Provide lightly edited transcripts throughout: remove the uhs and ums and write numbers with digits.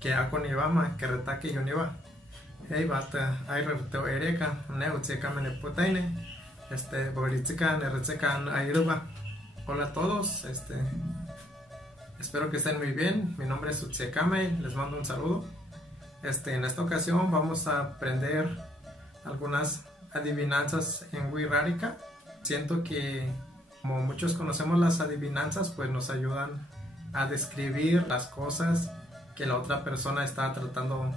que ako ni vama que retake yo ni va. Hey bata ay reteo ereka ne utseka mene putaine. Boritzika ne retzeka ayruba. Hola a todos, espero que estén muy bien. Mi nombre es Utsekame, les mando un saludo. En esta ocasión vamos a aprender algunas adivinanzas en Wixárika. Siento que como muchos conocemos las adivinanzas, pues nos ayudan a describir las cosas que la otra persona está tratando,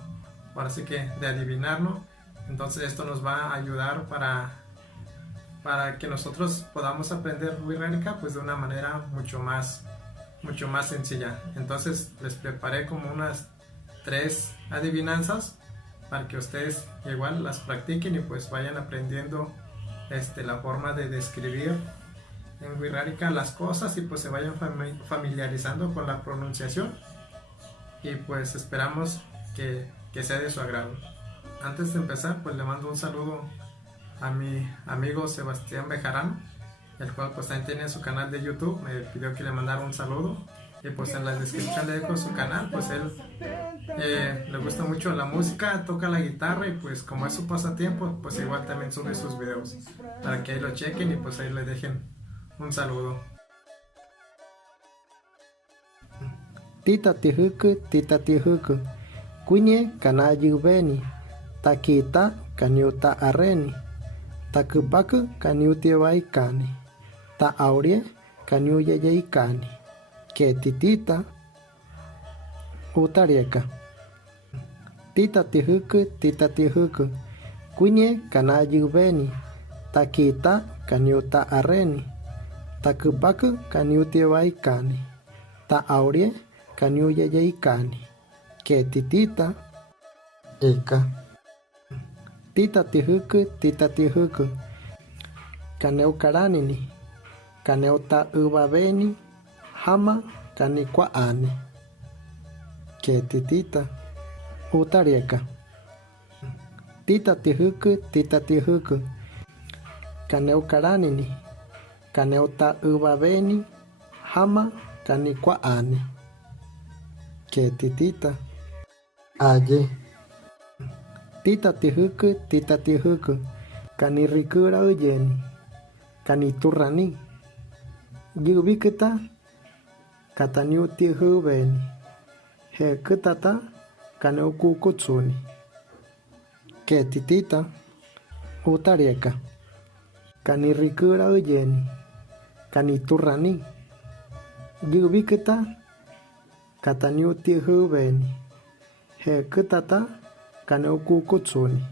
ahora sí que de adivinarlo. Entonces esto nos va a ayudar para que nosotros podamos aprender Wixárika pues de una manera mucho más sencilla. Entonces les preparé como unas 3 adivinanzas para que ustedes igual las practiquen y pues vayan aprendiendo la forma de describir en Wixárika las cosas y pues se vayan familiarizando con la pronunciación y pues esperamos que sea de su agrado. Antes de empezar pues le mando un saludo a mi amigo Sebastián Bejarano, el cual pues también tiene su canal de YouTube. Me pidió que le mandara un saludo y pues en la descripción le dejo su canal. Pues él le gusta mucho la música, toca la guitarra y pues como es su pasatiempo pues igual también sube sus videos para que ahí lo chequen y pues ahí le dejen un saludo. Tita tihuku kuñe kana yubeni takita kanyuta areni takupaku kanyuti waikani ta aurie kanyuya yaikani que titita utarieka. Tita tihuku kuñe kana yubeni takita kanyuta areni takupaku kanyuti waikani ta aurie kanyuya yaikani que titita eka. Tita tihuku kaneu karanini kaneu ta ubabeni hama kanikwaani que titita utarieka. Tita tihuku kaneu karanini kaneu ta ubabeni hama kanikwaani que titita aye. Tita tihuku kanirikura uyeni kaniturrani yubikita kataniu tihubeni hekitata kaneukukutsuni que titita utarieka. Kanirikura uyeni kaniturrani yubikita kataniu tihubeni hekitata kaneukukutsuni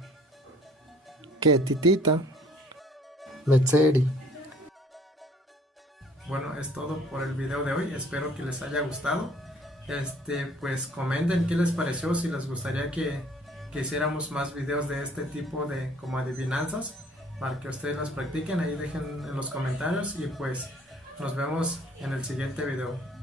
que titita metseri. Bueno, es todo por el video de hoy, espero que les haya gustado. Pues comenten qué les pareció, si les gustaría que hiciéramos más videos de este tipo de como adivinanzas para que ustedes las practiquen. Ahí dejen en los comentarios y pues nos vemos en el siguiente video.